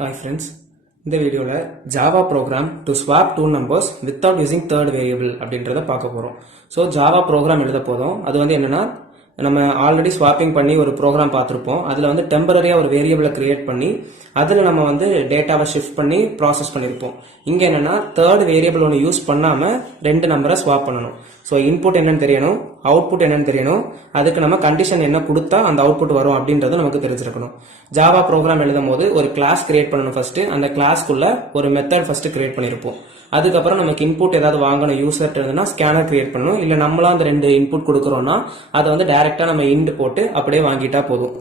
Hi friends, இந்த வீடியோல Java program to swap two numbers without using third variable அப்படின்றத பார்க்க போறோம். So Java program எழுத போதும். அது வந்து என்னன்னா நம்ம ஆல்ரெடி ஸ்வாப்பிங் பண்ணி ஒரு ப்ரோக்ராம் பார்த்திருப்போம். அதுல வந்து டெம்பரரியா ஒரு வேரியபிளை கிரியேட் பண்ணி அதுல நம்ம வந்து டேட்டாவை ஷிஃப்ட் பண்ணி ப்ராசஸ் பண்ணிருப்போம். இங்க என்னன்னா தேர்ட் வேரியபிள் ஒன்று யூஸ் பண்ணாம ரெண்டு நம்பரை ஸ்வாப் பண்ணணும். ஸோ இன்புட் என்னன்னு தெரியணும், அவுட்புட் என்னன்னு தெரியணும், அதுக்கு நம்ம கண்டிஷன் என்ன கொடுத்தா அந்த அவுட்புட் வரும் அப்படின்றது நமக்கு தெரிஞ்சிருக்கணும். ஜாவா ப்ரோக்ராம் எழுதும் போது ஒரு கிளாஸ் கிரியேட் பண்ணணும். ஃபர்ஸ்ட் அந்த கிளாஸ்க்குள்ள ஒரு மெத்தட் ஃபர்ஸ்ட் கிரியேட் பண்ணிருப்போம். அதுக்கப்புறம் நமக்கு இன்புட் ஏதாவது வாங்கணும் யூசர் இருந்ததுன்னா ஸ்கேனர் கிரியேட் பண்ணணும். இல்ல நம்மளா அந்த ரெண்டு இன்புட் கொடுக்குறோம்னா அதை வந்து டைரக்டா நம்ம இன்ட் போட்டு அப்படியே வாங்கிட்டா போதும்.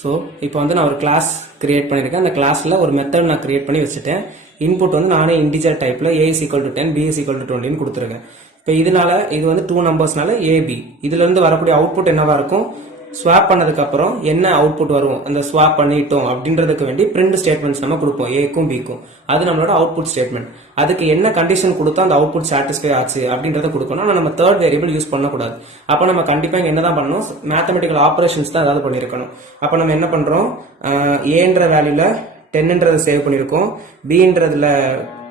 ஸோ இப்போ வந்து நான் ஒரு கிளாஸ் கிரியேட் பண்ணியிருக்கேன். அந்த கிளாஸ்ல ஒரு மெத்தட் நான் கிரியேட் பண்ணி வச்சுட்டேன். இன்புட் வந்து நானே இன்டிஜர் டைப்ல a is equal to 10 b is equal to 20 கொடுத்துருக்கேன். இப்போ இதனால இது வந்து டூ நம்பர்ஸ்னால ஏபி இதுல இருந்து வரக்கூடிய அவுட்புட் என்னவா இருக்கும், ஸ்வாப் பண்ணதுக்கு அப்புறம் என்ன அவுட்புட் வரும், அந்த ஸ்வாப் பண்ணிட்டோம் அப்படின்றதுக்கு வேண்டி பிரிண்ட் ஸ்டேட்மெண்ட்ஸ் நம்ம கொடுப்போம் ஏக்கும் பிக்கும். அது நம்மளோட அவுட்புட் ஸ்டேட்மெண்ட். அதுக்கு என்ன கண்டிஷன் கொடுத்தா அந்த அவுட்புட் சாட்டிஸ்ஃபை ஆச்சு அப்படின்றத கொடுக்கணும். ஆனா நம்ம தேர்ட் வேரியபிள் யூஸ் பண்ணக்கூடாது. அப்ப நம்ம கண்டிப்பா இங்க என்னதான் பண்ணணும், மேத்தமெட்டிக்கல் ஆபரேஷன்ஸ் தான் ஏதாவது பண்ணிருக்கணும். அப்ப நம்ம என்ன பண்றோம், ஏன்ற வேல்யூல 10ன்றதை சேவ் பண்ணிருக்கோம், பின்றதுல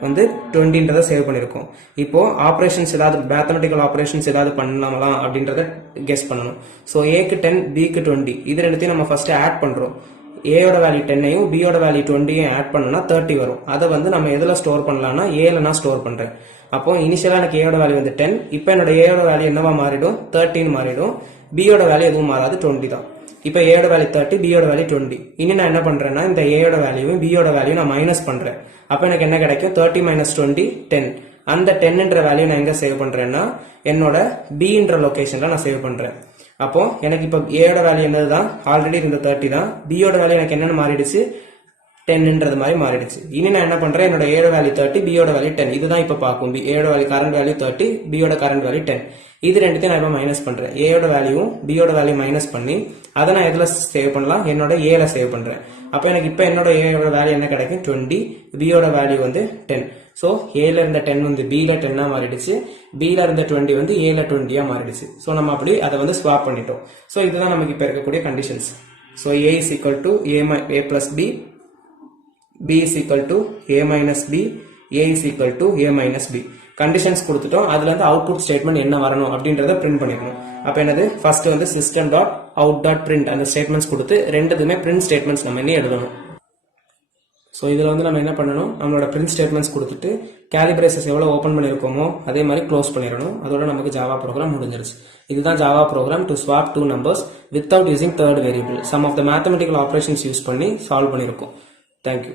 வந்து 20ன்றதை சேவ் பண்ணிருக்கோம். இப்போ ஆபரேஷன்ஸ் ஏதாவது மேத்தமெட்டிக்கல் ஆபரேஷன்ஸ் ஏதாவது பண்ணலாம் அப்படின்றத கெஸ் பண்ணணும். ஸோ ஏக்கு 10 பிக்கு 20 இது ரெண்டுத்தையும் நம்ம ஃபர்ஸ்ட் ஆட் பண்றோம். ஏயோட வேல்யூ 10ஐயும் பியோட வேல்யூ 20ஐயும் ஆட் பண்ணோம்னா 30 வரும். அதை வந்து நம்ம எதுல ஸ்டோர் பண்ணலாம்னா ஏல நான் ஸ்டோர் பண்றேன். அப்போ இனிஷியலா எனக்கு ஏயோட வேல்யூ வந்து 10, இப்போ என்னோட ஏயோட வேல்யூ என்னவா மாறிடும், 13 மாறிடும். பியோட வேல்யூ எதுவும் மாறாது, 20 தான். இப்போ ஏயோட வேல்யூ 30, பியோட வேல்யூ 20. இனி நான் என்ன பண்றேன்னா இந்த ஏயோட வேல்யூவும் பியோட வேல்யூ நான் மைனஸ் பண்றேன். அப்ப எனக்கு என்ன கிடைக்கும், 30 minus 20 10. அந்த 10ன்ற வேல்யூ நான் எங்க சேவ் பண்றேன்னா என்னோட பின்ற லொகேஷன்ல நான் சேவ் பண்றேன். அப்போ எனக்கு இப்போ ஏயோட வேல்யூ என்னதுதான், ஆல்ரெடி இருந்த 30 தான். பியோட வேல்யூ எனக்கு என்னன்னு மாறிடுச்சு, 10ன்றது மாதிரி மாறிடுச்சு. இனி நான் என்ன பண்றேன், என்னோட ஏயோட வேல்யூ 30, பியோட வேல்யூ 10. இதுதான் இப்ப பார்க்கும். ஏயோட வேல்யூ கரண்ட் வேல்யூ 30, பியோட கரண்ட் வேல்யூ 10. இது ரெண்டுத்தையும் நான் இப்ப மைனஸ் பண்றேன். ஏயோட வேல்யூவும் பியோட வேல்யூ மைனஸ் பண்ணி அதை நான் எதுல சேவ் பண்ணலாம், என்னோட ஏல சேவ் பண்றேன். அப்ப எனக்கு இப்ப என்னோட ஏயோட வேல்யூ என்ன கிடைக்கும், 20, பியோட வேல்யூ வந்து 10. சோ ஏல இருந்த 10 வந்து பில 10ஆ மாறிடுச்சு, பில இருந்த 20 வந்து ஏல 20ஆ மாறிடுச்சு. சோ நம்ம அப்படி அதை வந்து ஸ்வாப் பண்ணிட்டோம். சோ இதுதான் நமக்கு இப்ப இருக்கக்கூடிய conditions. So a is equal to a plus b, b is equal to a minus b, a is equal to a minus b. Conditions கொடுத்துட்டோம். அதுல இருந்து அவுட்புட் ஸ்டேட்மெண்ட் என்ன வரணும் அப்படின்றத பிரிண்ட் பண்ணிக்கணும். அப்ப என்னது, ஃபர்ஸ்ட் வந்து system dot out dot print அந்த ஸ்டேட்மெண்ட்ஸ் கொடுத்து ரெண்டுதுமே பிரிண்ட் ஸ்டேட்மெண்ட்ஸ் நம்ம என்ன எழுதணும். ஸோ இதுல வந்து நம்ம என்ன பண்ணணும், நம்மளோட பிரிண்ட் ஸ்டேட்மெண்ட்ஸ் கொடுத்துட்டு கேலிபிரேசஸ் எவ்வளவு ஓப்பன் பண்ணிருக்கோமோ அதே மாதிரி க்ளோஸ் பண்ணிடணும். அதோட நமக்கு ஜாவா ப்ரோக்ராம் முடிஞ்சிருச்சு. இதுதான் Java program to swap two numbers without using third variable. Sum of the mathematical operations use பண்ணி சால்வ் பண்ணிருக்கோம். தேங்க்யூ.